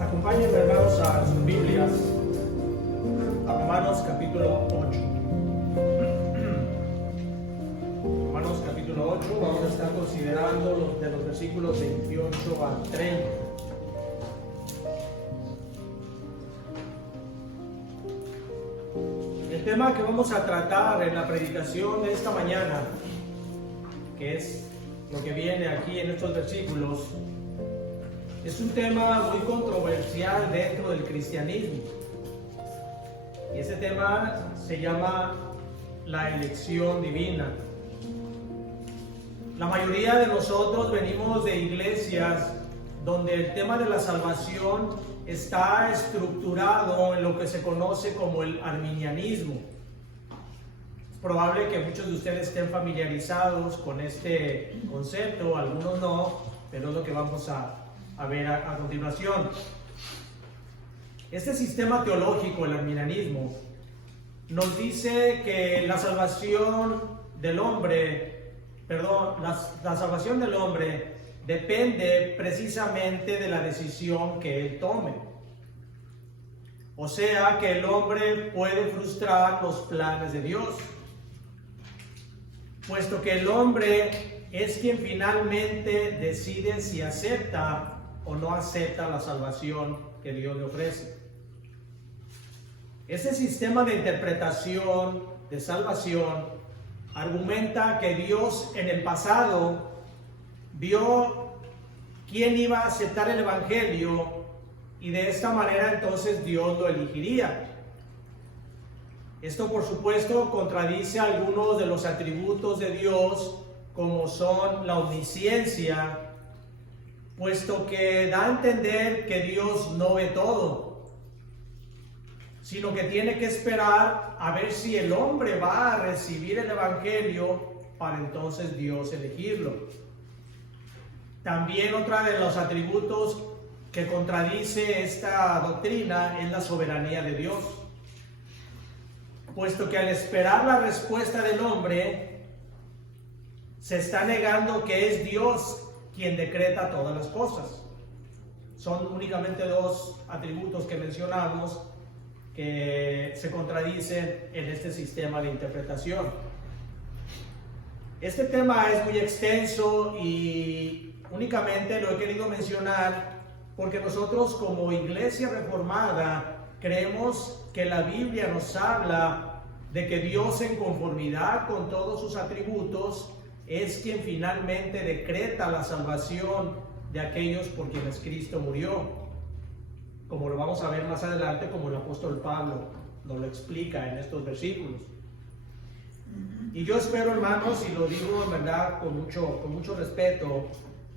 Acompáñenme, hermanos, a sus Biblias, a Romanos capítulo 8. Romanos capítulo 8, vamos a estar considerando de los versículos 28 al 30. El tema que vamos a tratar en la predicación de esta mañana, que es lo que viene aquí en estos versículos, es un tema muy controversial dentro del cristianismo. Y ese tema se llama la elección divina. La mayoría de nosotros venimos de iglesias donde el tema de la salvación está estructurado en lo que se conoce como el arminianismo. Es probable que muchos de ustedes estén familiarizados con este concepto, algunos no, pero es lo que vamos a ver a continuación. Este sistema teológico, el arminianismo, nos dice que la salvación del hombre, la salvación del hombre depende precisamente de la decisión que él tome. O sea, que el hombre puede frustrar los planes de Dios, puesto que el hombre es quien finalmente decide si acepta o no acepta la salvación que Dios le ofrece. Ese sistema de interpretación de salvación argumenta que Dios en el pasado vio quién iba a aceptar el evangelio y de esta manera entonces Dios lo elegiría. Esto, por supuesto, contradice algunos de los atributos de Dios, como son la omnisciencia, puesto que da a entender que Dios no ve todo, sino que tiene que esperar a ver si el hombre va a recibir el evangelio para entonces Dios elegirlo. También otra de los atributos que contradice esta doctrina es la soberanía de Dios, puesto que al esperar la respuesta del hombre, se está negando que es Dios quien decreta todas las cosas. Son únicamente dos atributos que mencionamos que se contradicen en este sistema de interpretación. Este tema es muy extenso y únicamente lo he querido mencionar porque nosotros como Iglesia Reformada creemos que la Biblia nos habla de que Dios, en conformidad con todos sus atributos, es quien finalmente decreta la salvación de aquellos por quienes Cristo murió, como lo vamos a ver más adelante, como el apóstol Pablo nos lo explica en estos versículos. Y yo espero, hermanos, y lo digo en verdad con mucho respeto,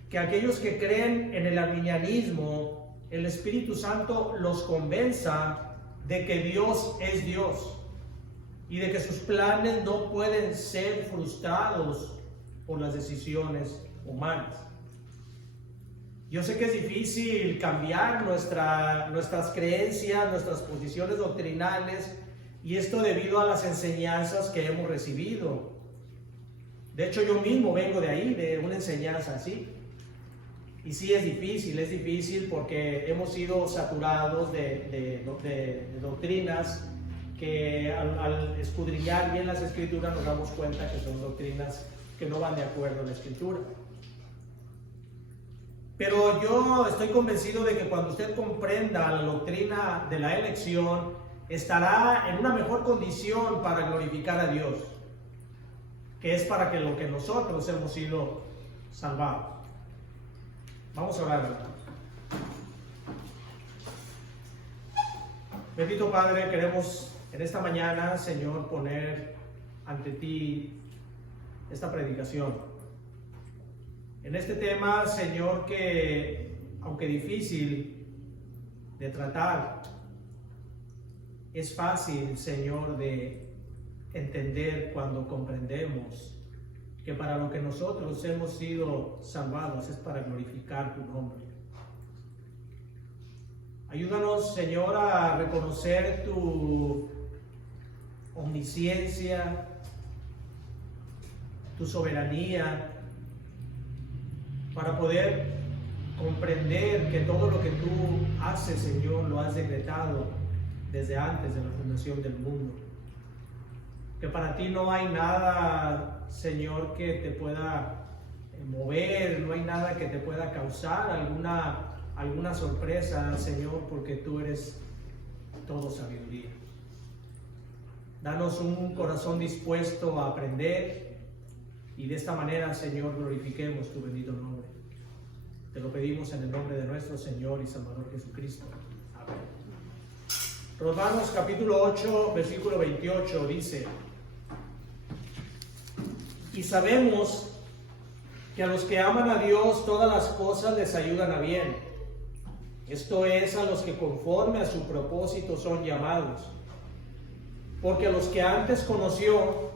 que aquellos que creen en el arminianismo, el Espíritu Santo los convenza de que Dios es Dios y de que sus planes no pueden ser frustrados por las decisiones humanas. Yo sé que es difícil cambiar nuestras creencias, nuestras posiciones doctrinales, y esto debido a las enseñanzas que hemos recibido. De hecho, yo mismo vengo de ahí, de una enseñanza así. Y sí es difícil porque hemos sido saturados de doctrinas que al escudriñar bien las Escrituras nos damos cuenta que son doctrinas que no van de acuerdo a la Escritura. Pero yo estoy convencido de que cuando usted comprenda la doctrina de la elección, estará en una mejor condición para glorificar a Dios, que es para que lo que nosotros hemos sido salvados. Vamos a orar, hermano. Bendito Padre, queremos en esta mañana, Señor, poner ante ti esta predicación. En este tema, Señor, que aunque difícil de tratar, es fácil, Señor, de entender cuando comprendemos que para lo que nosotros hemos sido salvados es para glorificar tu nombre. Ayúdanos, Señor, a reconocer tu omnisciencia, tu soberanía, para poder comprender que todo lo que tú haces, Señor, lo has decretado desde antes de la fundación del mundo. Que para ti no hay nada, Señor, que te pueda mover, no hay nada que te pueda causar alguna sorpresa, Señor, porque tú eres todo sabiduría. Danos un corazón dispuesto a aprender y de esta manera, Señor, glorifiquemos tu bendito nombre. Te lo pedimos en el nombre de nuestro Señor y Salvador Jesucristo. Amén. Romanos capítulo 8, versículo 28 dice: y sabemos que a los que aman a Dios todas las cosas les ayudan a bien. Esto es, a los que conforme a su propósito son llamados. Porque a los que antes conoció,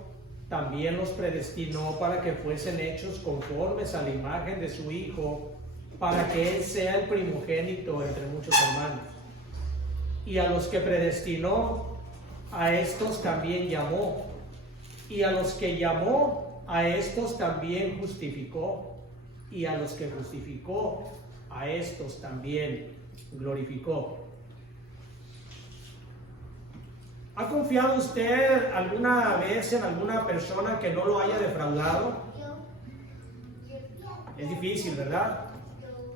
también los predestinó para que fuesen hechos conformes a la imagen de su Hijo, para que Él sea el primogénito entre muchos hermanos. Y a los que predestinó, a estos también llamó. Y a los que llamó, a estos también justificó. Y a los que justificó, a estos también glorificó. ¿Ha confiado usted alguna vez en alguna persona que no lo haya defraudado? Es difícil, ¿verdad?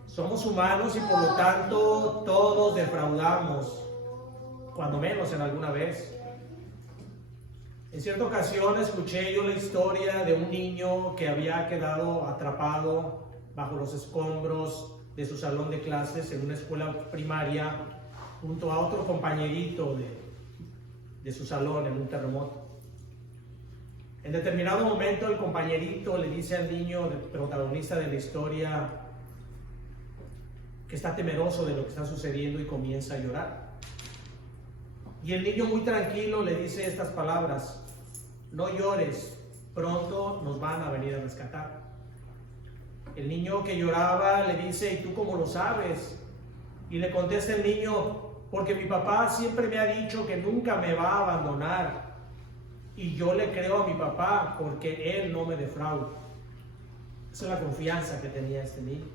Somos humanos y por lo tanto todos defraudamos, cuando menos en alguna vez. En cierta ocasión escuché yo la historia de un niño que había quedado atrapado bajo los escombros de su salón de clases en una escuela primaria junto a otro compañerito de su salón en un terremoto. En determinado momento el compañerito le dice al niño, el protagonista de la historia, que está temeroso de lo que está sucediendo y comienza a llorar. Y el niño muy tranquilo le dice estas palabras: no llores, pronto nos van a venir a rescatar. El niño que lloraba le dice: ¿y tú cómo lo sabes? Y le contesta el niño: porque mi papá siempre me ha dicho que nunca me va a abandonar. Y yo le creo a mi papá porque él no me defrauda. Esa es la confianza que tenía este niño.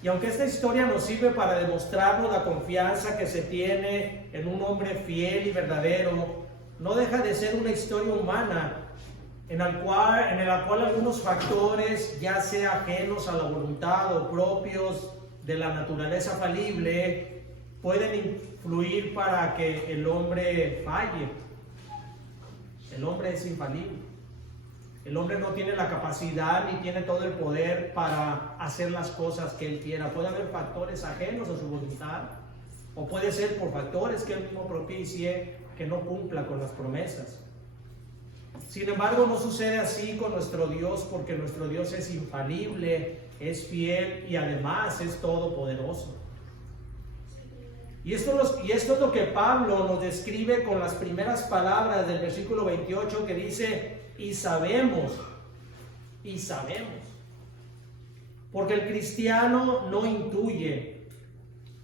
Y aunque esta historia nos sirve para demostrarnos la confianza que se tiene en un hombre fiel y verdadero, no deja de ser una historia humana en la cual algunos factores, ya sea ajenos a la voluntad o propios de la naturaleza falible, pueden influir para que el hombre falle. El hombre es infalible. El hombre no tiene la capacidad ni tiene todo el poder para hacer las cosas que él quiera. Puede haber factores ajenos a su voluntad, o puede ser por factores que él mismo propicie que no cumpla con las promesas. Sin embargo, no sucede así con nuestro Dios, porque nuestro Dios es infalible, es fiel y además es todopoderoso. Y esto es lo que Pablo nos describe con las primeras palabras del versículo 28, que dice: y sabemos. Porque el cristiano no intuye,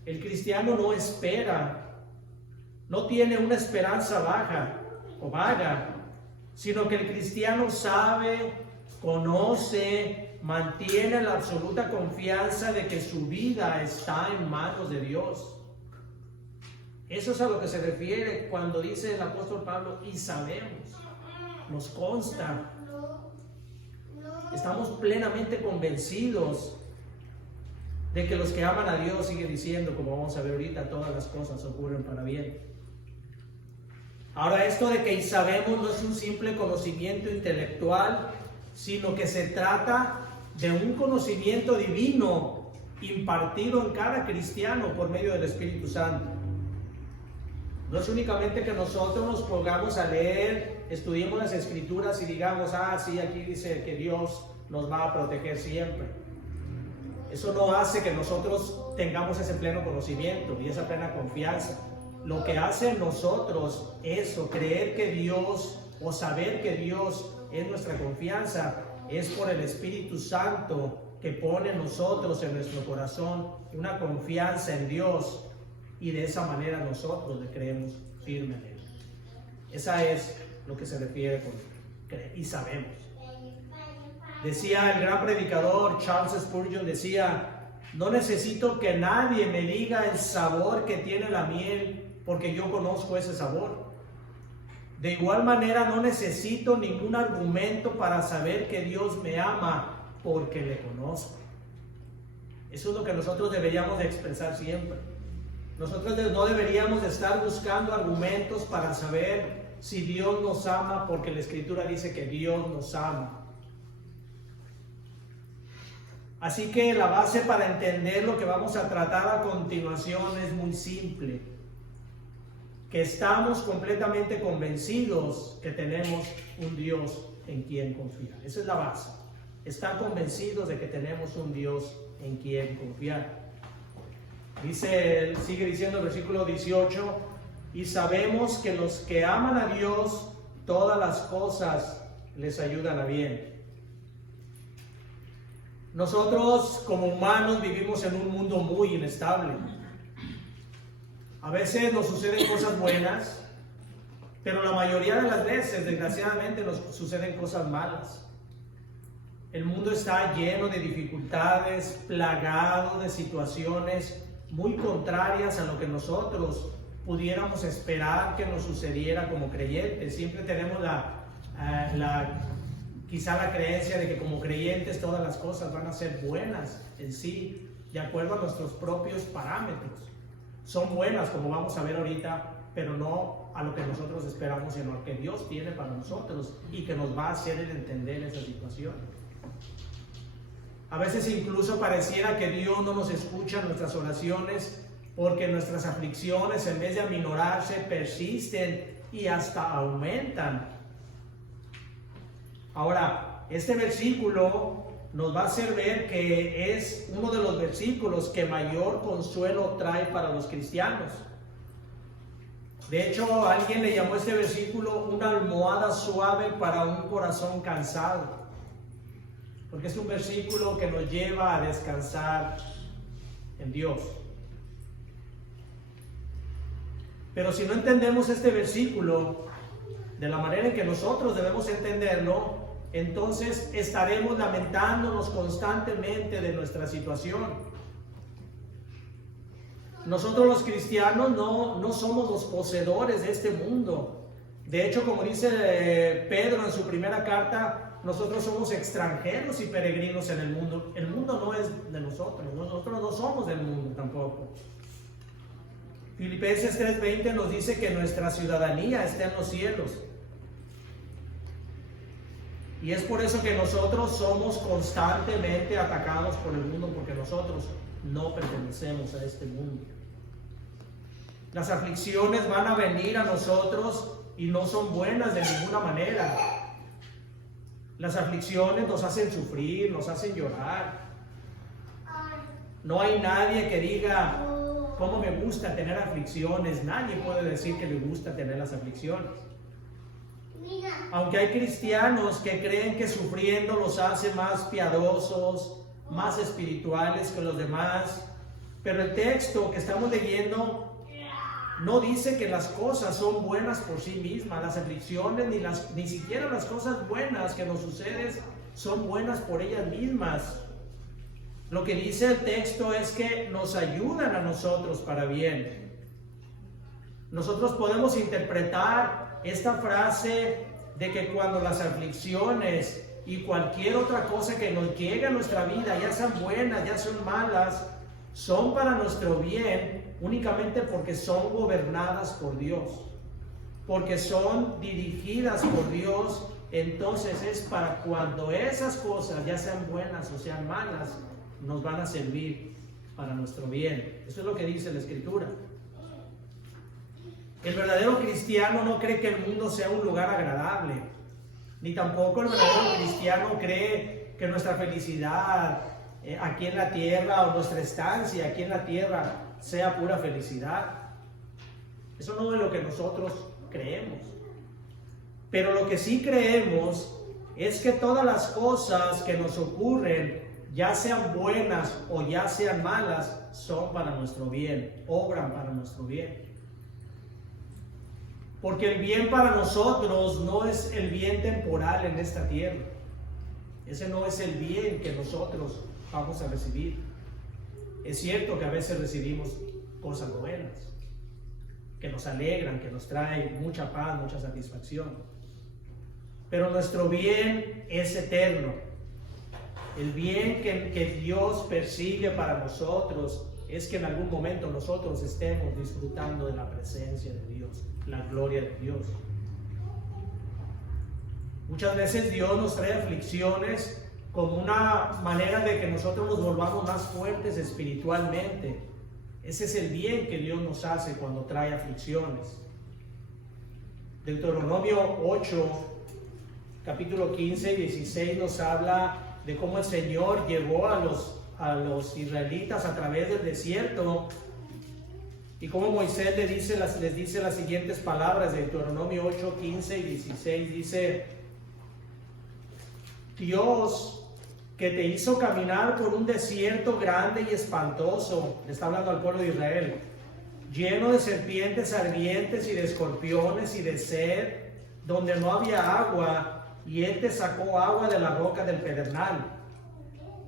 el cristiano no espera, no tiene una esperanza baja o vaga, sino que el cristiano sabe, conoce, mantiene la absoluta confianza de que su vida está en manos de Dios. Eso es a lo que se refiere cuando dice el apóstol Pablo: y sabemos. Nos consta, estamos plenamente convencidos de que los que aman a Dios, sigue diciendo, como vamos a ver ahorita, todas las cosas ocurren para bien. Ahora, esto de que y sabemos no es un simple conocimiento intelectual, sino que se trata de un conocimiento divino impartido en cada cristiano por medio del Espíritu Santo. No es únicamente que nosotros nos pongamos a leer, estudiemos las Escrituras y digamos: sí, aquí dice que Dios nos va a proteger siempre. Eso no hace que nosotros tengamos ese pleno conocimiento y esa plena confianza. Lo que hace en nosotros eso, creer que Dios o saber que Dios es nuestra confianza, es por el Espíritu Santo que pone en nosotros, en nuestro corazón, una confianza en Dios. Y de esa manera nosotros le creemos firme en Él. Esa es lo que se refiere con creer, y sabemos. Decía el gran predicador Charles Spurgeon, decía: no necesito que nadie me diga el sabor que tiene la miel, porque yo conozco ese sabor. De igual manera, no necesito ningún argumento para saber que Dios me ama, porque le conozco. Eso es lo que nosotros deberíamos de expresar siempre. Nosotros no deberíamos de estar buscando argumentos para saber si Dios nos ama, porque la Escritura dice que Dios nos ama. Así que la base para entender lo que vamos a tratar a continuación es muy simple: que estamos completamente convencidos que tenemos un Dios en quien confiar. Esa es la base. Estar convencidos de que tenemos un Dios en quien confiar. Sigue diciendo el versículo 18: y sabemos que los que aman a Dios, todas las cosas les ayudan a bien. Nosotros como humanos vivimos en un mundo muy inestable. A veces nos suceden cosas buenas, pero la mayoría de las veces, desgraciadamente, nos suceden cosas malas. El mundo está lleno de dificultades, plagado de situaciones muy contrarias a lo que nosotros pudiéramos esperar que nos sucediera como creyentes. Siempre tenemos quizá la creencia de que como creyentes todas las cosas van a ser buenas en sí, de acuerdo a nuestros propios parámetros. Son buenas, como vamos a ver ahorita, pero no a lo que nosotros esperamos, sino a lo que Dios tiene para nosotros y que nos va a hacer entender esa situación. A veces incluso pareciera que Dios no nos escucha en nuestras oraciones, porque nuestras aflicciones, en vez de aminorarse, persisten y hasta aumentan. Ahora, este versículo nos va a hacer ver que es uno de los versículos que mayor consuelo trae para los cristianos. De hecho, alguien le llamó a este versículo una almohada suave para un corazón cansado, porque es un versículo que nos lleva a descansar en Dios. Pero si no entendemos este versículo de la manera en que nosotros debemos entenderlo, entonces estaremos lamentándonos constantemente de nuestra situación. Nosotros los cristianos no somos los poseedores de este mundo. De hecho, como dice Pedro en su primera carta, nosotros somos extranjeros y peregrinos en el mundo. El mundo no es de nosotros no somos del mundo tampoco. Filipenses 3:20 nos dice que nuestra ciudadanía está en los cielos. Y es por eso que nosotros somos constantemente atacados por el mundo, porque nosotros no pertenecemos a este mundo. Las aflicciones van a venir a nosotros y no son buenas de ninguna manera. Las aflicciones nos hacen sufrir, nos hacen llorar. No hay nadie que diga: ¿cómo me gusta tener aflicciones? Nadie puede decir que le gusta tener las aflicciones. Aunque hay cristianos que creen que sufriendo los hace más piadosos, más espirituales que los demás, pero el texto que estamos leyendo no dice que las cosas son buenas por sí mismas. Las aflicciones ni siquiera las cosas buenas que nos suceden son buenas por ellas mismas. Lo que dice el texto es que nos ayudan a nosotros para bien. Nosotros podemos interpretar esta frase de que cuando las aflicciones y cualquier otra cosa que nos llegue a nuestra vida, ya sean buenas, ya sean malas, son para nuestro bien únicamente porque son gobernadas por Dios, porque son dirigidas por Dios. Entonces es para cuando esas cosas, ya sean buenas o sean malas, nos van a servir para nuestro bien. Eso es lo que dice la Escritura. El verdadero cristiano no cree que el mundo sea un lugar agradable, ni tampoco el verdadero cristiano cree que nuestra felicidad aquí en la tierra o nuestra estancia aquí en la tierra sea pura felicidad. Eso no es lo que nosotros creemos. Pero lo que sí creemos es que todas las cosas que nos ocurren, ya sean buenas o ya sean malas, son para nuestro bien, obran para nuestro bien. Porque el bien para nosotros no es el bien temporal en esta tierra. Ese no es el bien que nosotros vamos a recibir. Es cierto que a veces recibimos cosas buenas, que nos alegran, que nos traen mucha paz, mucha satisfacción. Pero nuestro bien es eterno. El bien que Dios persigue para nosotros es que en algún momento nosotros estemos disfrutando de la presencia de Dios, la gloria de Dios. Muchas veces Dios nos trae aflicciones como una manera de que nosotros nos volvamos más fuertes espiritualmente. Ese es el bien que Dios nos hace cuando trae aflicciones. Deuteronomio 8, capítulo 15 y 16 nos habla de cómo el Señor llevó a los israelitas a través del desierto y cómo Moisés les dice las siguientes palabras de Deuteronomio 8, 15 y 16. Dice: Dios que te hizo caminar por un desierto grande y espantoso, le está hablando al pueblo de Israel, lleno de serpientes ardientes y de escorpiones y de sed, donde no había agua, y Él te sacó agua de la roca del pedernal,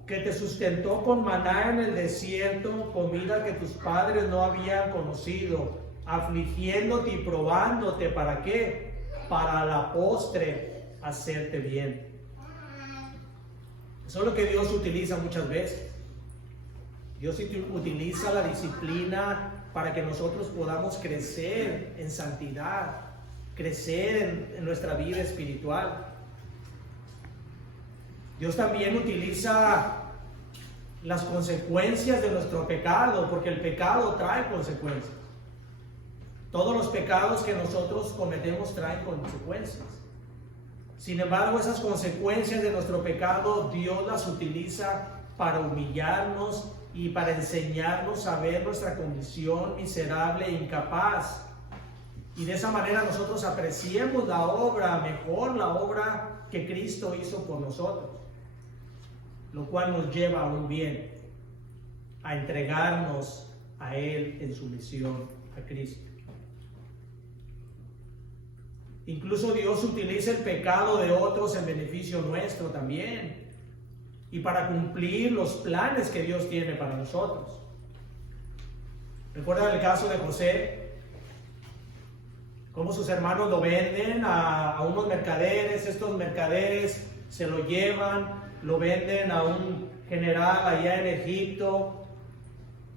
que te sustentó con maná en el desierto, comida que tus padres no habían conocido, afligiéndote y probándote, ¿para qué? Para la postre hacerte bien. Eso es lo que Dios utiliza muchas veces. Dios utiliza la disciplina para que nosotros podamos crecer en santidad, crecer en nuestra vida espiritual. Dios también utiliza las consecuencias de nuestro pecado, porque el pecado trae consecuencias. Todos los pecados que nosotros cometemos traen consecuencias. Sin embargo, esas consecuencias de nuestro pecado, Dios las utiliza para humillarnos y para enseñarnos a ver nuestra condición miserable e incapaz. Y de esa manera nosotros apreciemos la obra, mejor la obra que Cristo hizo por nosotros, lo cual nos lleva a un bien, a entregarnos a Él en sumisión a Cristo. Incluso Dios utiliza el pecado de otros en beneficio nuestro también, y para cumplir los planes que Dios tiene para nosotros. ¿Recuerdan el caso de José? Cómo sus hermanos lo venden a unos mercaderes. Estos mercaderes se lo llevan, lo venden a un general allá en Egipto.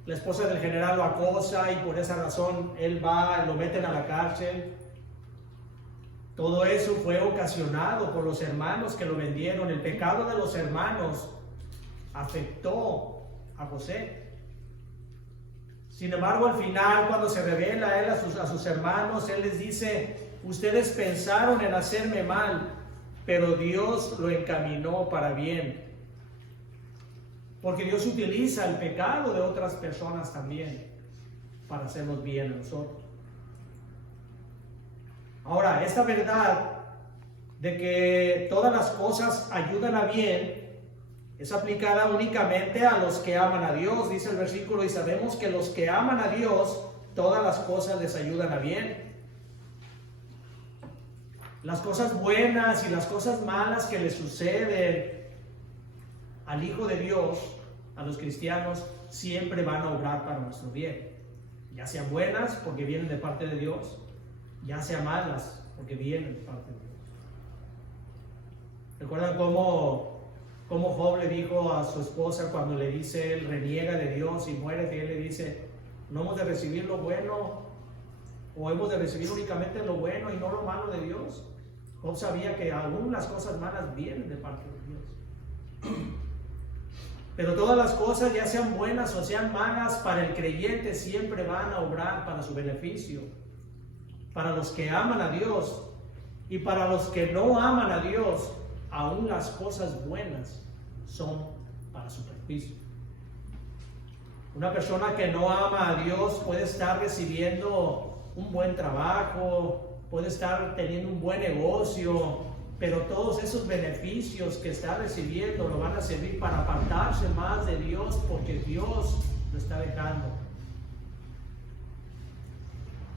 La esposa del general lo acosa y por esa razón él va, lo meten a la cárcel. Todo eso fue ocasionado por los hermanos que lo vendieron. El pecado de los hermanos afectó a José. Sin embargo, al final, cuando se revela él a sus hermanos, él les dice: ustedes pensaron en hacerme mal, pero Dios lo encaminó para bien. Porque Dios utiliza el pecado de otras personas también para hacernos bien a nosotros. Ahora, esta verdad de que todas las cosas ayudan a bien es aplicada únicamente a los que aman a Dios, dice el versículo, y sabemos que los que aman a Dios, todas las cosas les ayudan a bien. Las cosas buenas y las cosas malas que le suceden al Hijo de Dios, a los cristianos, siempre van a obrar para nuestro bien. Ya sean buenas porque vienen de parte de Dios, ya sean malas porque vienen de parte de Dios. ¿Recuerdan cómo Job le dijo a su esposa cuando le dice, él reniega de Dios y muere, que él le dice: no hemos de recibir lo bueno, o hemos de recibir únicamente lo bueno y no lo malo de Dios? Job sabía que aún las cosas malas vienen de parte de Dios. Pero todas las cosas, ya sean buenas o sean malas, para el creyente siempre van a obrar para su beneficio, para los que aman a Dios. Y para los que no aman a Dios, aún las cosas buenas son para su perjuicio. Una persona que no ama a Dios puede estar recibiendo un buen trabajo, puede estar teniendo un buen negocio, pero todos esos beneficios que está recibiendo lo van a servir para apartarse más de Dios, porque Dios lo está dejando.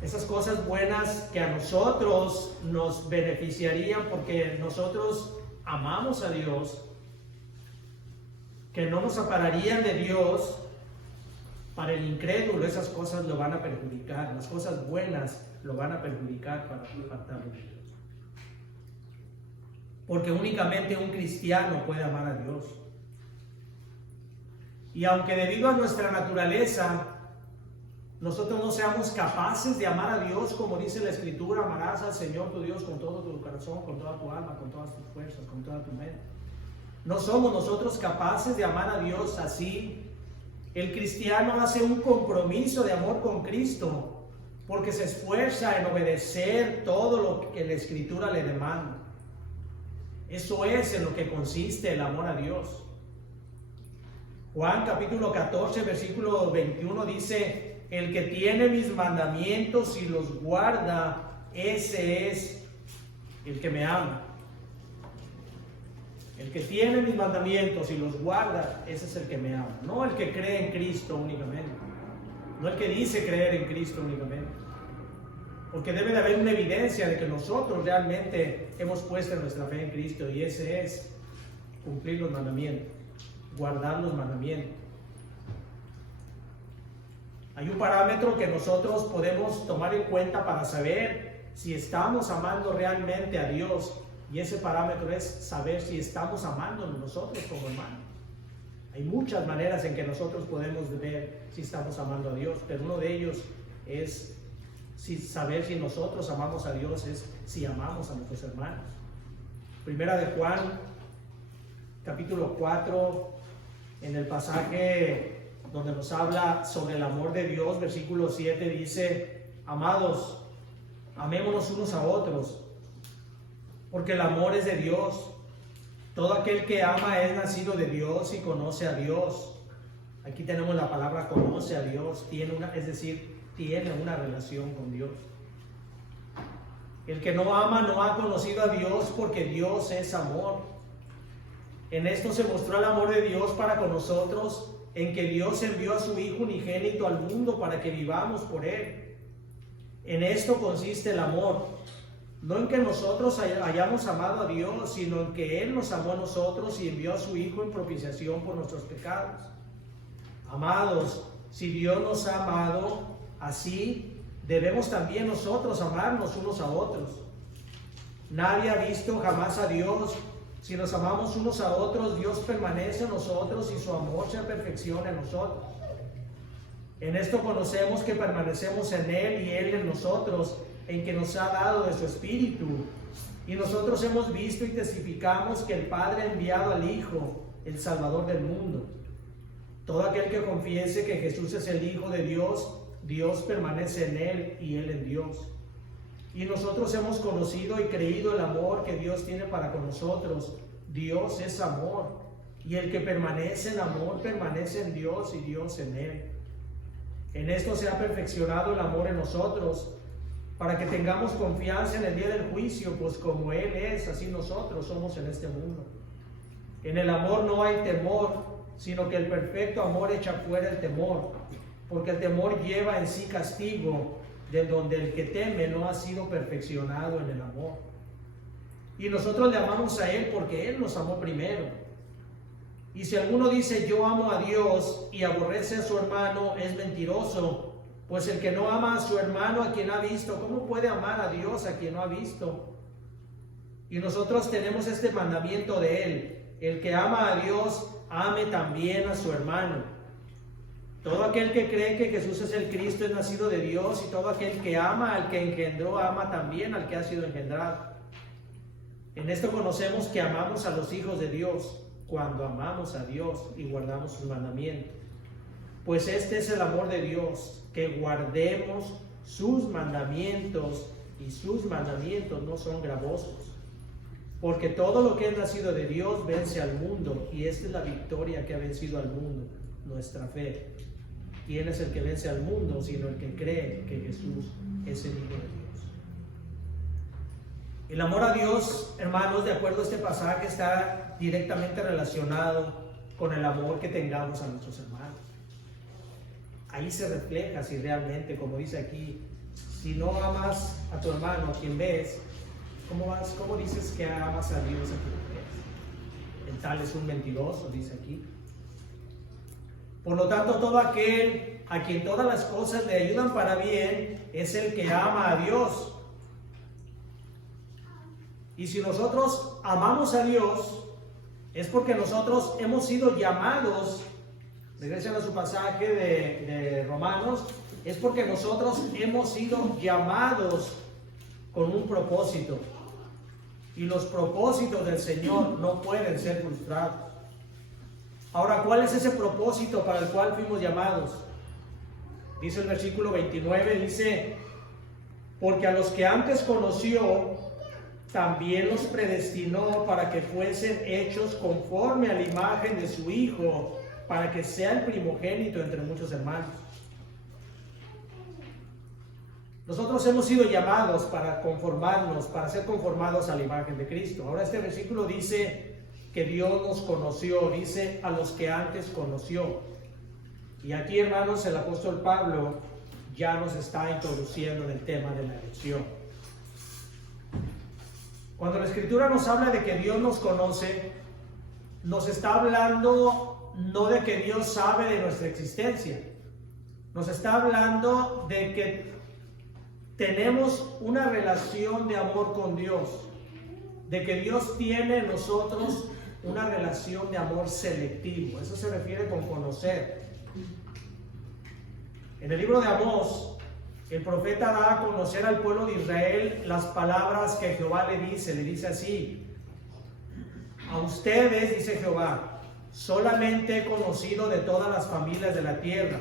Esas cosas buenas que a nosotros nos beneficiarían porque nosotros amamos a Dios, que no nos separarían de Dios. Para el incrédulo esas cosas lo van a perjudicar, las cosas buenas lo van a perjudicar para apartarlo de Dios. Porque únicamente un cristiano puede amar a Dios. Y aunque debido a nuestra naturaleza nosotros no seamos capaces de amar a Dios, como dice la Escritura, amarás al Señor tu Dios con todo tu corazón, con toda tu alma, con todas tus fuerzas, con toda tu mente. No somos nosotros capaces de amar a Dios así. El cristiano hace un compromiso de amor con Cristo porque se esfuerza en obedecer todo lo que la Escritura le demanda. Eso es en lo que consiste el amor a Dios. Juan capítulo 14 versículo 21 dice: el que tiene mis mandamientos y los guarda, ese es el que me ama. El que tiene mis mandamientos y los guarda, ese es el que me ama. No el que cree en Cristo únicamente. No el que dice creer en Cristo únicamente. Porque debe de haber una evidencia de que nosotros realmente hemos puesto nuestra fe en Cristo. Y ese es cumplir los mandamientos. Guardar los mandamientos. Hay un parámetro que nosotros podemos tomar en cuenta para saber si estamos amando realmente a Dios. Y ese parámetro es saber si estamos amándonos nosotros como hermanos. Hay muchas maneras en que nosotros podemos ver si estamos amando a Dios, pero uno de ellos es saber si nosotros amamos a Dios, es si amamos a nuestros hermanos. Primera de Juan, capítulo 4, en el pasaje donde nos habla sobre el amor de Dios, versículo 7 dice: amados, amémonos unos a otros, porque el amor es de Dios. Todo aquel que ama es nacido de Dios y conoce a Dios. Aquí tenemos la palabra conoce a Dios, tiene una relación con Dios. El que no ama no ha conocido a Dios, porque Dios es amor. En esto se mostró el amor de Dios para con nosotros, en que Dios envió a su Hijo unigénito al mundo para que vivamos por Él. En esto consiste el amor. No en que nosotros hayamos amado a Dios, sino en que Él nos amó a nosotros y envió a su Hijo en propiciación por nuestros pecados. Amados, si Dios nos ha amado, así debemos también nosotros amarnos unos a otros. Nadie ha visto jamás a Dios. Si nos amamos unos a otros, Dios permanece en nosotros y su amor se perfecciona en nosotros. En esto conocemos que permanecemos en Él y Él en nosotros, en que nos ha dado de su Espíritu. Y nosotros hemos visto y testificamos que el Padre ha enviado al Hijo, el Salvador del mundo. Todo aquel que confiese que Jesús es el Hijo de Dios, Dios permanece en Él y Él en Dios. Y nosotros hemos conocido y creído el amor que Dios tiene para con nosotros. Dios es amor. Y el que permanece en amor permanece en Dios y Dios en Él. En esto se ha perfeccionado el amor en nosotros, para que tengamos confianza en el día del juicio, pues como Él es, así nosotros somos en este mundo. En el amor no hay temor, sino que el perfecto amor echa fuera el temor, porque el temor lleva en sí castigo, de donde el que teme no ha sido perfeccionado en el amor. Y nosotros le amamos a Él porque Él nos amó primero. Y si alguno dice yo amo a Dios y aborrece a su hermano, es mentiroso. Pues el que no ama a su hermano a quien ha visto, ¿cómo puede amar a Dios a quien no ha visto? Y nosotros tenemos este mandamiento de Él: el que ama a Dios, ame también a su hermano. Todo aquel que cree que Jesús es el Cristo es nacido de Dios, y todo aquel que ama al que engendró, ama también al que ha sido engendrado. En esto conocemos que amamos a los hijos de Dios, cuando amamos a Dios y guardamos sus mandamientos. Pues este es el amor de Dios, que guardemos sus mandamientos, y sus mandamientos no son gravosos. Porque todo lo que es nacido de Dios vence al mundo, y esta es la victoria que ha vencido al mundo, nuestra fe. ¿Quién es el que vence al mundo, sino el que cree que Jesús es el Hijo de Dios? El amor a Dios, hermanos, de acuerdo a este pasaje, está directamente relacionado con el amor que tengamos a nuestros hermanos. Ahí se refleja si realmente, como dice aquí, Si no amas a tu hermano, a quien ves, ¿cómo dices que amas a Dios a quien ves? El tal es un mentiroso, dice aquí. Por lo tanto, todo aquel a quien todas las cosas le ayudan para bien es el que ama a Dios. Y si nosotros amamos a Dios, es porque nosotros hemos sido llamados, regresen a su pasaje de Romanos, es porque nosotros hemos sido llamados con un propósito. Y los propósitos del Señor no pueden ser frustrados. Ahora, ¿cuál es ese propósito para el cual fuimos llamados? Dice el versículo 29, dice, porque a los que antes conoció, también los predestinó para que fuesen hechos conforme a la imagen de su Hijo, para que sea el primogénito entre muchos hermanos. Nosotros hemos sido llamados para conformarnos, para ser conformados a la imagen de Cristo. Ahora este versículo dice que Dios nos conoció, dice a los que antes conoció. Y aquí, hermanos, el apóstol Pablo ya nos está introduciendo en el tema de la elección. Cuando la Escritura nos habla de que Dios nos conoce, nos está hablando no de que Dios sabe de nuestra existencia, nos está hablando de que tenemos una relación de amor con Dios, de que Dios tiene en nosotros una relación de amor selectivo. Eso se refiere con conocer. En el libro de Amós, el profeta da a conocer al pueblo de Israel las palabras que Jehová le dice así: a ustedes, dice Jehová, solamente he conocido de todas las familias de la tierra,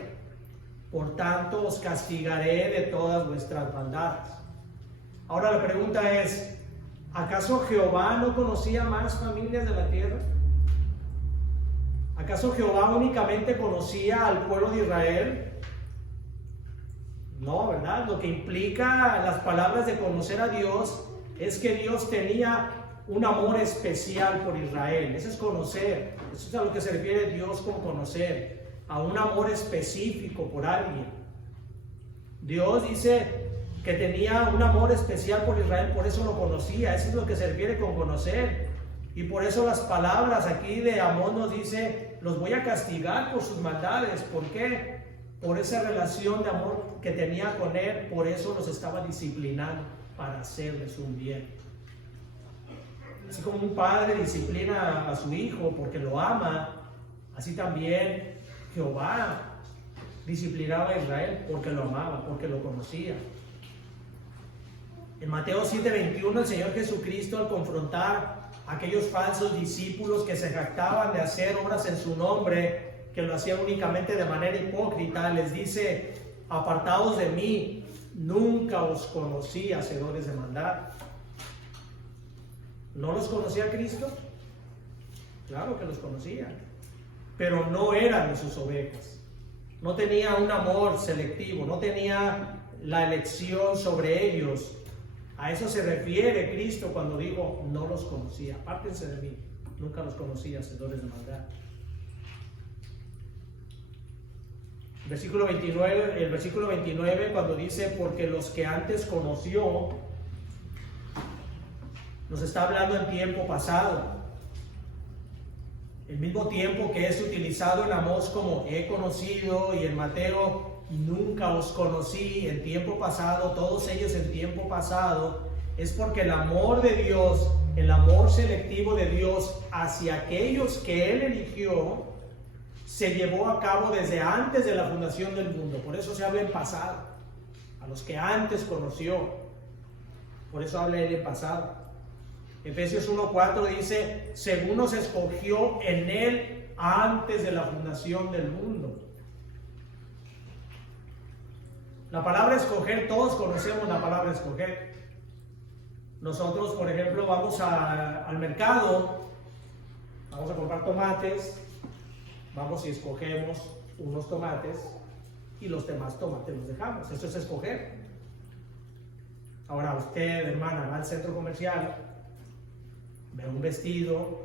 por tanto os castigaré de todas vuestras maldades. Ahora la pregunta es, ¿acaso Jehová no conocía más familias de la tierra? ¿Acaso Jehová únicamente conocía al pueblo de Israel? No, ¿verdad? Lo que implica las palabras de conocer a Dios es que Dios tenía un amor especial por Israel. Eso es conocer. Eso es a lo que se refiere Dios con conocer, a un amor específico por alguien. Dios dice que tenía un amor especial por Israel, por eso lo conocía. Eso es lo que se refiere con conocer. Y por eso las palabras aquí de Amós nos dice: los voy a castigar por sus maldades. ¿Por qué? Por esa relación de amor que tenía con él, por eso los estaba disciplinando, para hacerles un bien. Así como un padre disciplina a su hijo porque lo ama, así también Jehová disciplinaba a Israel porque lo amaba, porque lo conocía. En Mateo 7:21, el Señor Jesucristo, al confrontar a aquellos falsos discípulos que se jactaban de hacer obras en su nombre, que lo hacían únicamente de manera hipócrita, les dice: apartaos de mí, nunca os conocí, hacedores de maldad. ¿No los conocía Cristo? Claro que los conocía, pero no eran de sus ovejas. No tenía un amor selectivo, no tenía la elección sobre ellos. A eso se refiere Cristo cuando dijo: no los conocía, apártense de mí, nunca los conocí, hacedores de maldad. El versículo 29, cuando dice porque los que antes conoció, nos está hablando en tiempo pasado. El mismo tiempo que es utilizado en Amós como he conocido, y en Mateo nunca os conocí, en tiempo pasado, todos ellos en tiempo pasado, es porque el amor de Dios, el amor selectivo de Dios hacia aquellos que Él eligió, se llevó a cabo desde antes de la fundación del mundo. Por eso se habla en pasado, a los que antes conoció. Por eso habla Él en pasado. Efesios 1:4 dice: según nos escogió en Él antes de la fundación del mundo. La palabra escoger, todos conocemos la palabra escoger. Nosotros, por ejemplo, vamos al mercado, vamos a comprar tomates, vamos y escogemos unos tomates y los demás tomates los dejamos. Eso es escoger. Ahora usted, hermana, va al centro comercial, ve un vestido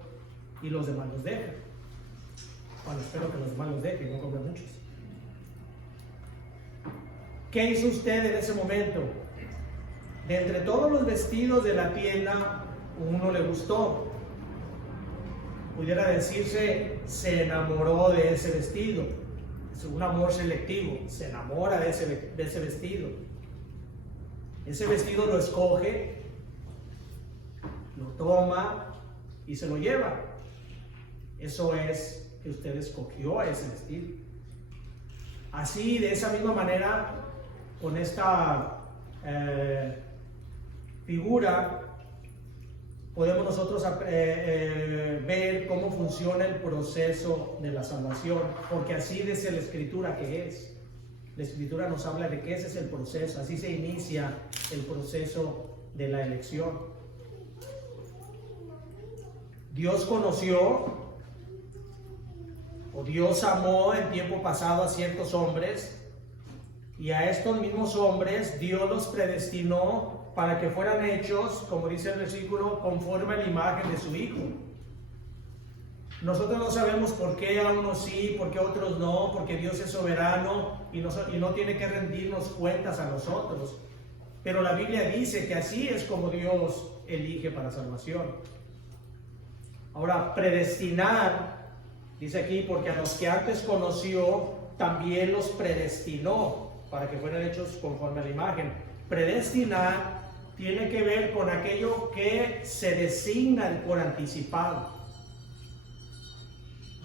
y los demás los deja. Bueno, espero que los demás los dejen, no compren muchos. ¿qué hizo usted en ese momento? De entre todos los vestidos de la tienda, uno le gustó. Pudiera decirse, se enamoró de ese vestido. Es un amor selectivo, se enamora de ese vestido. Ese vestido lo escoge, lo toma y se lo lleva. Eso es que usted escogió a ese vestido. Así, de esa misma manera, con esta figura, podemos nosotros ver cómo funciona el proceso de la salvación, porque así dice la Escritura que es. La Escritura nos habla de que ese es el proceso, así se inicia el proceso de la elección. Dios conoció, o Dios amó en tiempo pasado a ciertos hombres, y a estos mismos hombres Dios los predestinó para que fueran hechos, como dice el versículo, conforme a la imagen de su Hijo. Nosotros no sabemos por qué a unos sí, por qué a otros no, porque Dios es soberano y no tiene que rendirnos cuentas a nosotros. Pero la Biblia dice que así es como Dios elige para salvación. Ahora, predestinar, dice aquí, porque a los que antes conoció, también los predestinó para que fueran hechos conforme a la imagen. Predestinar tiene que ver con aquello que se designa por anticipado.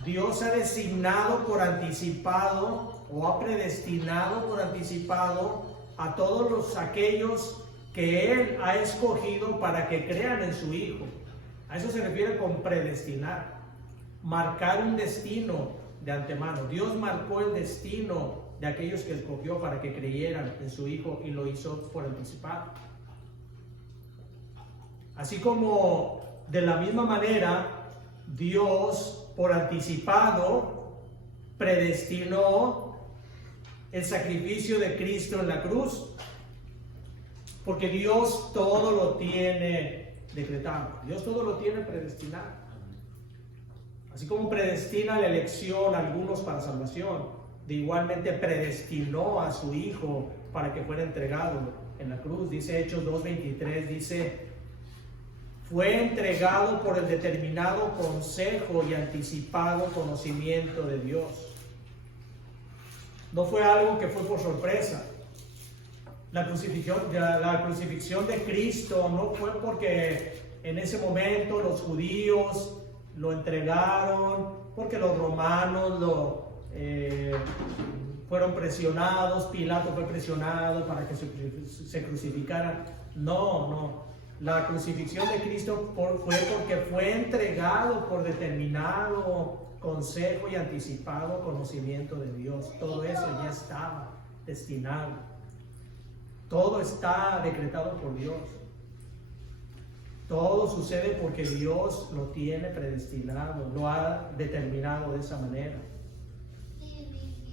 Dios ha designado por anticipado o ha predestinado por anticipado a todos aquellos que Él ha escogido para que crean en su Hijo. A eso se refiere con predestinar. Marcar un destino de antemano. Dios marcó el destino de aquellos que escogió para que creyeran en su Hijo y lo hizo por anticipado. Así como de la misma manera Dios por anticipado predestinó el sacrificio de Cristo en la cruz, porque Dios todo lo tiene decretado, Dios todo lo tiene predestinado. Así como predestina la elección a algunos para salvación, de igualmente predestinó a su Hijo para que fuera entregado en la cruz. Dice Hechos 2:23, dice: fue entregado por el determinado consejo y anticipado conocimiento de Dios. No fue algo que fue por sorpresa. La crucifixión de Cristo no fue porque en ese momento los judíos lo entregaron, porque los romanos fueron presionados, Pilato fue presionado para que se crucificara. No. La crucifixión de Cristo fue porque fue entregado por determinado consejo y anticipado conocimiento de Dios. Todo eso ya estaba destinado. Todo está decretado por Dios. Todo sucede porque Dios lo tiene predestinado, lo ha determinado de esa manera.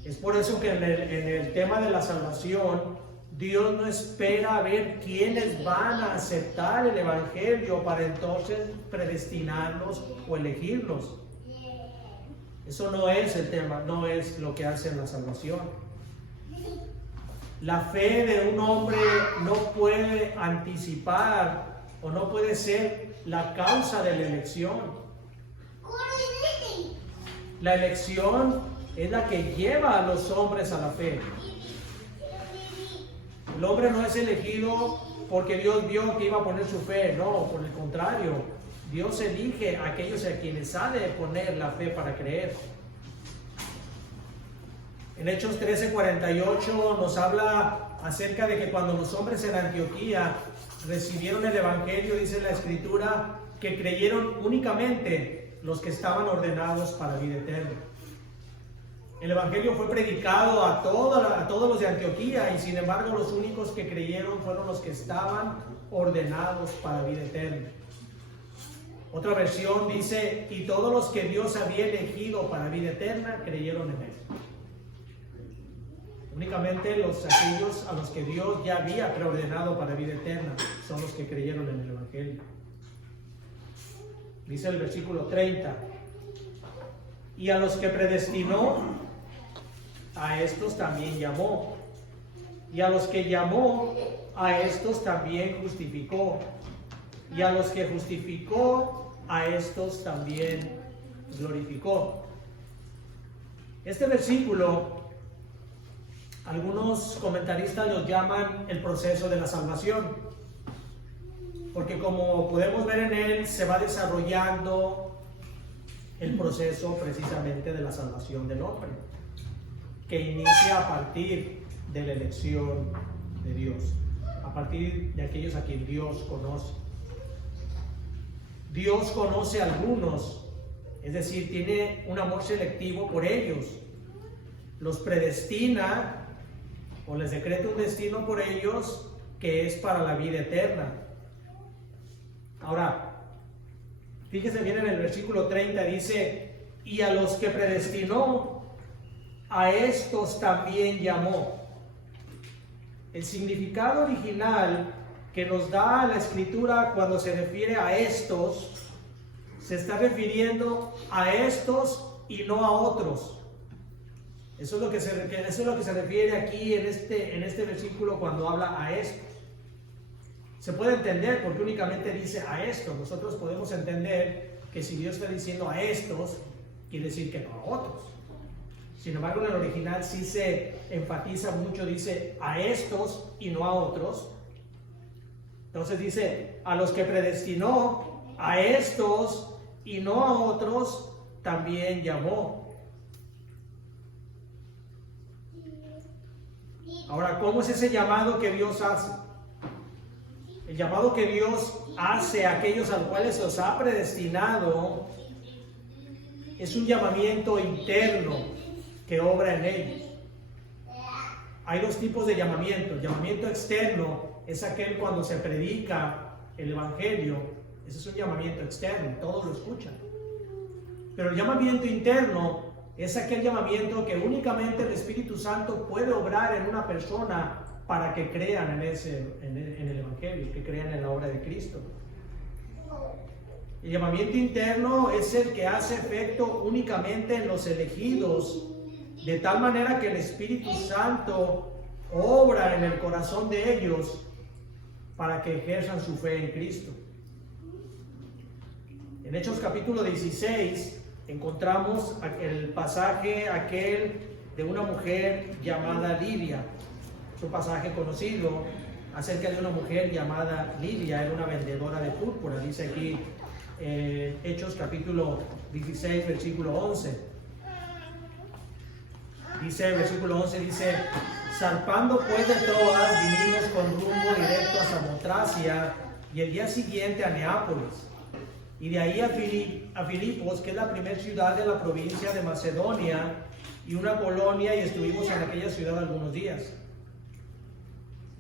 Es por eso que en el tema de la salvación, Dios no espera a ver quiénes van a aceptar el Evangelio para entonces predestinarlos o elegirlos. Eso no es el tema, no es lo que hace en la salvación. La fe de un hombre no puede anticipar o no puede ser la causa de la elección. La elección es la que lleva a los hombres a la fe. El hombre no es elegido porque Dios vio que iba a poner su fe, no, por el contrario, Dios elige a aquellos a quienes ha de poner la fe para creer. En Hechos 13:48 nos habla acerca de que cuando los hombres en Antioquía recibieron el Evangelio, dice la Escritura, que creyeron únicamente los que estaban ordenados para vida eterna. El Evangelio fue predicado a todos los de Antioquía y sin embargo los únicos que creyeron fueron los que estaban ordenados para vida eterna. Otra versión dice: y todos los que Dios había elegido para vida eterna creyeron en Él. Únicamente aquellos a los que Dios ya había preordenado para vida eterna son los que creyeron en el Evangelio. Dice el versículo 30: y a los que predestinó, a estos también llamó. Y a los que llamó, a estos también justificó. Y a los que justificó, a estos también glorificó. Este versículo, algunos comentaristas lo llaman el proceso de la salvación, porque como podemos ver en él, se va desarrollando el proceso precisamente de la salvación del hombre, que inicia a partir de la elección de Dios, a partir de aquellos a quien Dios conoce. Dios conoce a algunos, es decir, tiene un amor selectivo por ellos, los predestina o les decreta un destino por ellos que es para la vida eterna. Ahora, fíjese bien en el versículo 30, dice, y a los que predestinó, a estos también llamó. El significado original que nos da la Escritura cuando se refiere a estos, se está refiriendo a estos y no a otros. Eso es lo que se refiere aquí en este versículo cuando habla a estos. Se puede entender porque únicamente dice a estos. Nosotros podemos entender que si Dios está diciendo a estos, quiere decir que no a otros. Sin embargo, en el original sí se enfatiza mucho, dice a estos y no a otros. Entonces dice, a los que predestinó, a estos y no a otros, también llamó. Ahora, ¿cómo es ese llamado que Dios hace? El llamado que Dios hace a aquellos a los cuales los ha predestinado es un llamamiento interno que obra en ellos. Hay dos tipos de llamamiento. El llamamiento externo es aquel cuando se predica el Evangelio. Ese es un llamamiento externo, todos lo escuchan. Pero el llamamiento interno es aquel llamamiento que únicamente el Espíritu Santo puede obrar en una persona para que crean en el Evangelio, que crean en la obra de Cristo. El llamamiento interno es el que hace efecto únicamente en los elegidos, de tal manera que el Espíritu Santo obra en el corazón de ellos para que ejerzan su fe en Cristo. En Hechos capítulo 16 encontramos el pasaje aquel de una mujer llamada Lidia. Es un pasaje conocido acerca de una mujer llamada Lidia, era una vendedora de púrpura. Dice aquí Hechos capítulo 16, versículo 11. Dice, versículo 11, dice, zarpando pues de Troas, vinimos con rumbo directo a Samotracia y el día siguiente a Neápolis. Y de ahí a Filipos, que es la primera ciudad de la provincia de Macedonia, y una colonia, y estuvimos en aquella ciudad algunos días.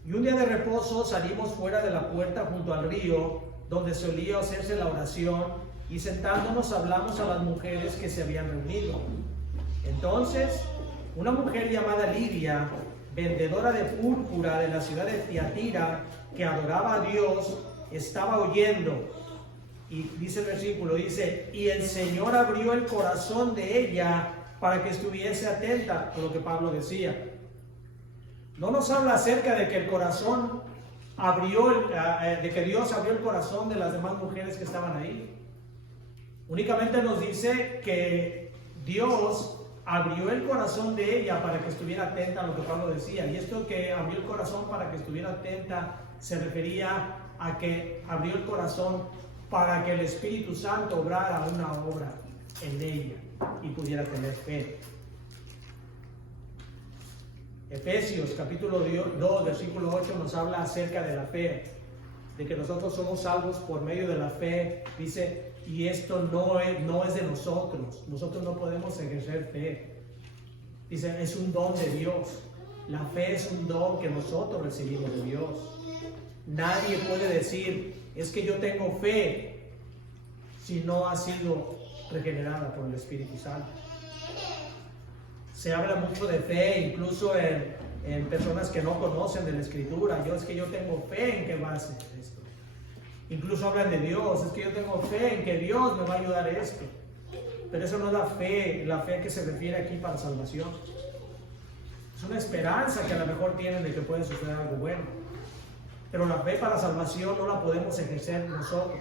Y un día de reposo salimos fuera de la puerta junto al río, donde solía hacerse la oración, y sentándonos hablamos a las mujeres que se habían reunido. Entonces, una mujer llamada Lidia, vendedora de púrpura de la ciudad de Tiatira, que adoraba a Dios, estaba oyendo. Y dice el versículo, dice, y el Señor abrió el corazón de ella para que estuviese atenta a lo que Pablo decía. No nos habla acerca de que el corazón de que Dios abrió el corazón de las demás mujeres que estaban ahí. Únicamente nos dice que Dios abrió el corazón de ella para que estuviera atenta a lo que Pablo decía. Y esto que abrió el corazón para que estuviera atenta se refería a que abrió el corazón para que el Espíritu Santo obrara una obra en ella y pudiera tener fe. Efesios capítulo 2 versículo 8 nos habla acerca de la fe, de que nosotros somos salvos por medio de la fe. Dice, y esto no es de nosotros no podemos ejercer fe. Dice, es un don de Dios. La fe es un don que nosotros recibimos de Dios. Nadie puede decir, es que yo tengo fe, si no ha sido regenerada por el Espíritu Santo. Se habla mucho de fe, incluso en personas que no conocen de la Escritura. Es que yo tengo fe, ¿en qué base esto? Incluso hablan de Dios, es que yo tengo fe en que Dios me va a ayudar a esto. Pero eso no es la fe que se refiere aquí para salvación. Es una esperanza que a lo mejor tienen de que puede suceder algo bueno. Pero la fe para salvación no la podemos ejercer nosotros.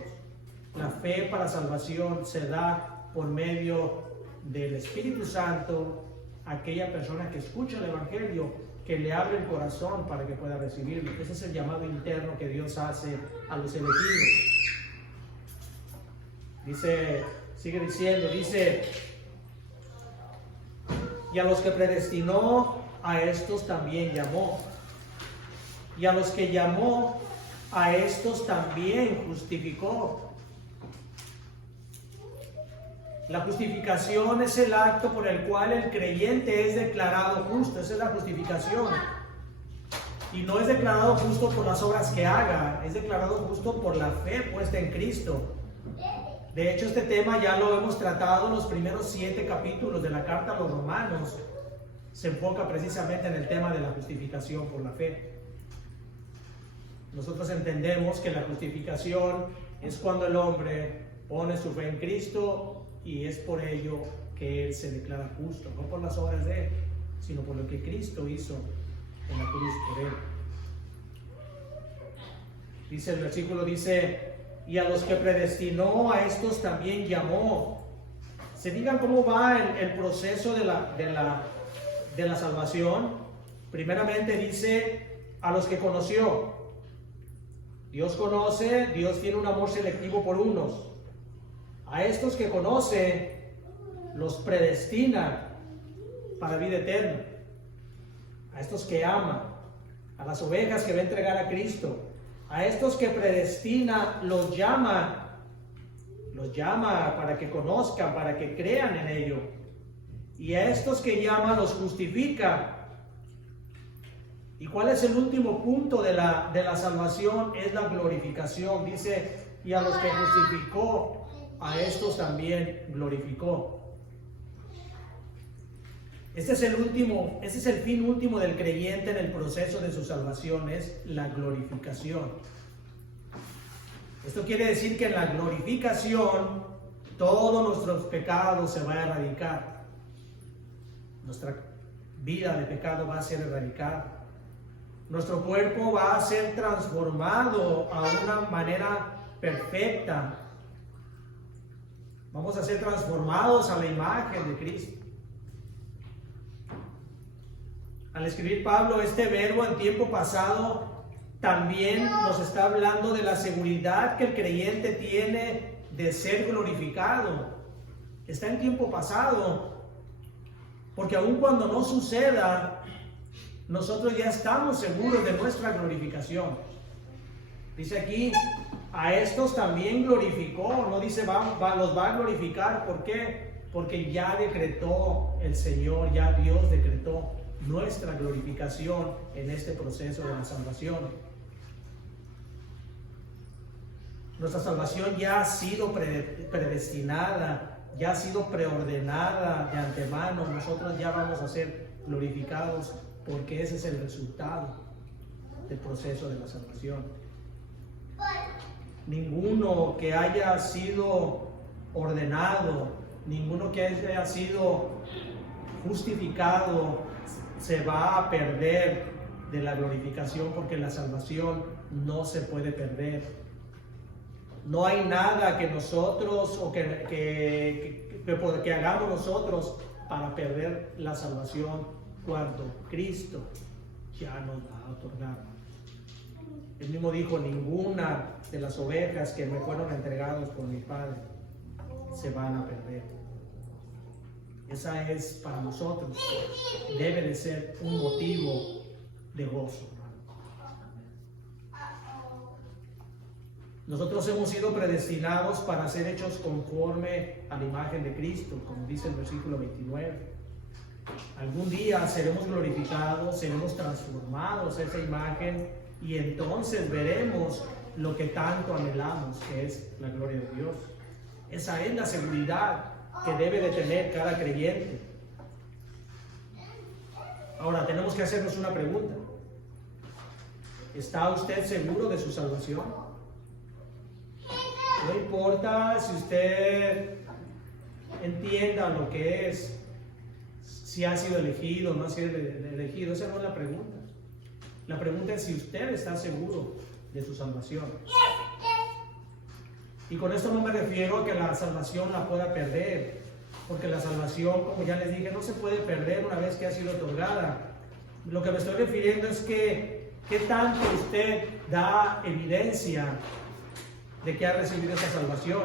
La fe para salvación se da por medio del Espíritu Santo a aquella persona que escucha el Evangelio, que le abre el corazón para que pueda recibirlo. Ese es el llamado interno que Dios hace a los elegidos. Dice, sigue diciendo, dice, y a los que predestinó, a estos también llamó. Y a los que llamó, a estos también justificó. La justificación es el acto por el cual el creyente es declarado justo. Esa es la justificación. Y no es declarado justo por las obras que haga, es declarado justo por la fe puesta en Cristo. De hecho, este tema ya lo hemos tratado en los primeros 7 capítulos de la carta a los Romanos. Se enfoca precisamente en el tema de la justificación por la fe. Nosotros entendemos que la justificación es cuando el hombre pone su fe en Cristo y es por ello que él se declara justo, no por las obras de él, sino por lo que Cristo hizo en la cruz por él. Dice el versículo, dice, y a los que predestinó, a estos también llamó. Se digan cómo va el proceso de la salvación. Primeramente dice, a los que conoció. Dios conoce, Dios tiene un amor selectivo por unos. A estos que conoce, los predestina para vida eterna. A estos que ama, a las ovejas que va a entregar a Cristo. A estos que predestina, los llama para que conozcan, para que crean en ello. Y a estos que llama, los justifica. ¿Y cuál es el último punto de la salvación? Es la glorificación. Dice, y a los que justificó, a estos también glorificó. Este es el fin último del creyente en el proceso de su salvación, es la glorificación. Esto quiere decir que en la glorificación todos nuestros pecados se van a erradicar. Nuestra vida de pecado va a ser erradicada. Nuestro cuerpo va a ser transformado a una manera perfecta. Vamos a ser transformados a la imagen de Cristo. Al escribir Pablo este verbo en tiempo pasado, también nos está hablando de la seguridad que el creyente tiene de ser glorificado. Está en tiempo pasado, porque aun cuando no suceda, nosotros ya estamos seguros de nuestra glorificación. Dice aquí, a estos también glorificó, no dice los va a glorificar. ¿Por qué? Porque ya decretó el Señor, ya Dios decretó nuestra glorificación en este proceso de la salvación. Nuestra salvación ya ha sido predestinada, ya ha sido preordenada de antemano. Nosotros ya vamos a ser glorificados porque ese es el resultado del proceso de la salvación. Ninguno que haya sido ordenado, ninguno que haya sido justificado se va a perder de la glorificación, porque la salvación no se puede perder. No hay nada que nosotros o que hagamos nosotros para perder la salvación cuando Cristo ya nos va a otorgar. Él mismo dijo, ninguna de las ovejas que me fueron entregadas por mi Padre se van a perder. Esa es para nosotros, debe de ser un motivo de gozo. Nosotros hemos sido predestinados para ser hechos conforme a la imagen de Cristo, como dice el versículo 29. Algún día seremos glorificados, seremos transformados a esa imagen y entonces veremos lo que tanto anhelamos, que es la gloria de Dios. Esa es la seguridad que debe de tener cada creyente. Ahora, tenemos que hacernos una pregunta. ¿Está usted seguro de su salvación? No importa si usted entienda lo que es, si ha sido elegido o no ha sido elegido. Esa no es la pregunta. La pregunta es si usted está seguro de su salvación. Y con esto no me refiero a que la salvación la pueda perder, porque la salvación, como ya les dije, no se puede perder una vez que ha sido otorgada. Lo que me estoy refiriendo es que qué tanto usted da evidencia de que ha recibido esa salvación.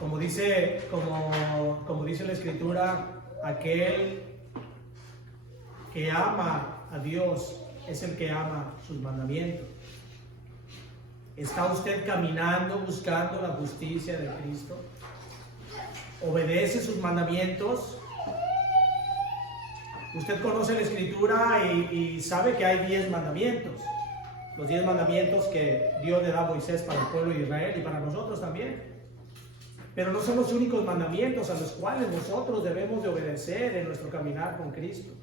Como dice la Escritura, aquel que ama a Dios es el que ama sus mandamientos. ¿Está usted caminando buscando la justicia de Cristo? ¿Obedece sus mandamientos? Usted conoce la Escritura y sabe que hay 10 mandamientos. Los 10 mandamientos que Dios le da a Moisés para el pueblo de Israel y para nosotros también. Pero no son los únicos mandamientos a los cuales nosotros debemos de obedecer en nuestro caminar con Cristo.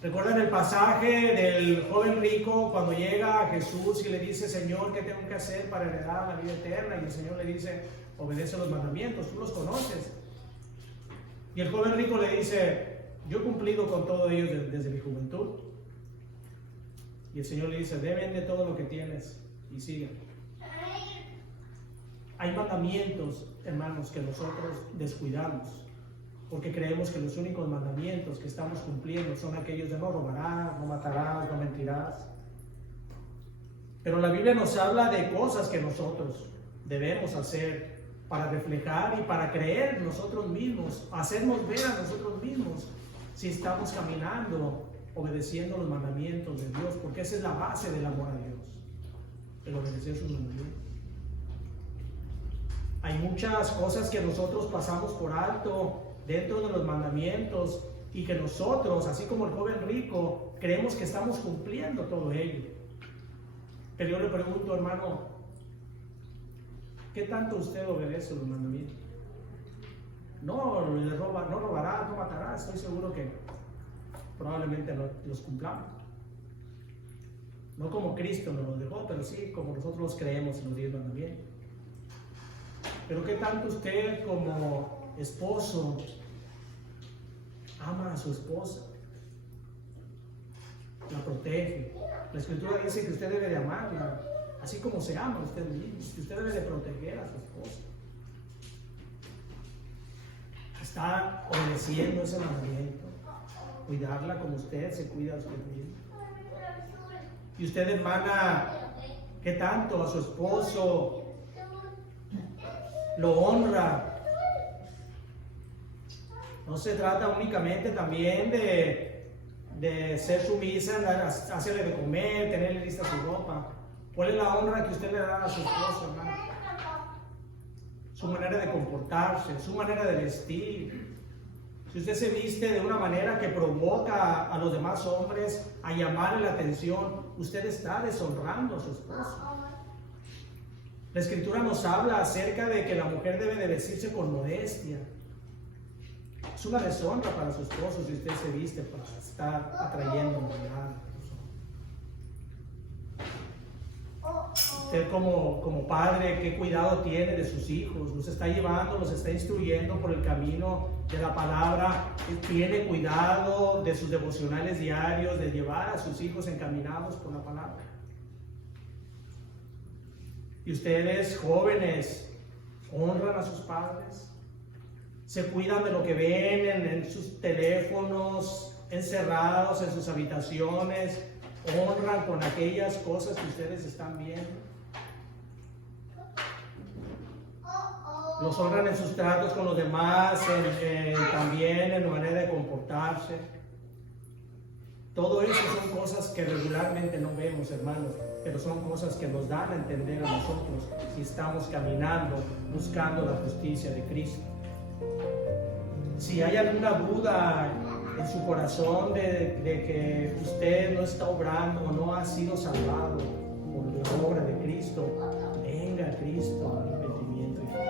¿Recuerdan el pasaje del joven rico cuando llega a Jesús y le dice: Señor, ¿qué tengo que hacer para heredar la vida eterna? Y el Señor le dice: obedece los mandamientos, tú los conoces. Y el joven rico le dice: yo he cumplido con todo ello desde mi juventud. Y el Señor le dice: vende todo lo que tienes y sigue. Hay mandamientos, hermanos, que nosotros descuidamos, porque creemos que los únicos mandamientos que estamos cumpliendo son aquellos de no robarás, no matarás, no mentirás. Pero la Biblia nos habla de cosas que nosotros debemos hacer para reflejar y para creer nosotros mismos, hacernos ver a nosotros mismos si estamos caminando obedeciendo los mandamientos de Dios, porque esa es la base del amor a Dios, el obedecer sus mandamientos. Hay muchas cosas que nosotros pasamos por alto dentro de los mandamientos y que nosotros, así como el joven rico, creemos que estamos cumpliendo todo ello. Pero yo le pregunto, hermano, ¿qué tanto usted obedece los mandamientos? No robarás, no matarás. Estoy seguro que probablemente los cumplamos. No como Cristo nos los dejó, pero sí como nosotros creemos en los 10 mandamientos. Pero ¿qué tanto usted como esposo ama a su esposa? La protege. La Escritura dice que usted debe de amarla, así como se ama a usted mismo, que usted debe de proteger a su esposa. Está obedeciendo ese mandamiento, cuidarla como usted se cuida a usted mismo. Y usted, hermana, ¿qué tanto a su esposo lo honra? No se trata únicamente también de ser sumisa, hacerle de comer, tenerle lista su ropa. ¿Cuál es la honra que usted le da a su esposo, hermano? Su manera de comportarse, su manera de vestir. Si usted se viste de una manera que provoca a los demás hombres a llamarle la atención, usted está deshonrando a su esposo. La Escritura nos habla acerca de que la mujer debe de vestirse con modestia. Es una deshonra para su esposo si usted se viste para estar atrayendo mirada. Usted como padre, ¿qué cuidado tiene de sus hijos? Los está llevando, los está instruyendo por el camino de la palabra. Tiene cuidado de sus devocionales diarios, de llevar a sus hijos encaminados por la palabra. Y ustedes, jóvenes, honran a sus padres, se cuidan de lo que ven en sus teléfonos, encerrados en sus habitaciones, honran con aquellas cosas que ustedes están viendo. Los honran en sus tratos con los demás, también en la manera de comportarse. Todo eso son cosas que regularmente no vemos, hermanos, pero son cosas que nos dan a entender a nosotros si estamos caminando, buscando la justicia de Cristo. Si hay alguna duda en su corazón de que usted no está obrando o no ha sido salvado por la obra de Cristo, venga a Cristo al arrepentimiento y fe.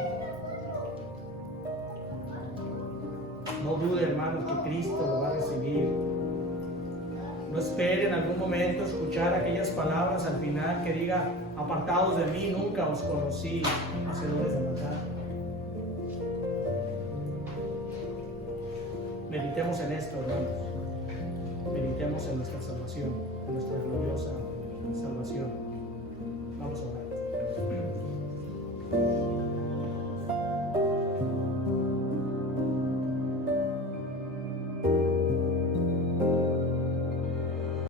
No dude, hermanos, que Cristo lo va a recibir. No espere en algún momento escuchar aquellas palabras al final que diga: apartados de mí, nunca os conocí, hacedores de maldad. Meditemos en esto, hermanos. Meditemos en nuestra salvación, en nuestra gloriosa salvación.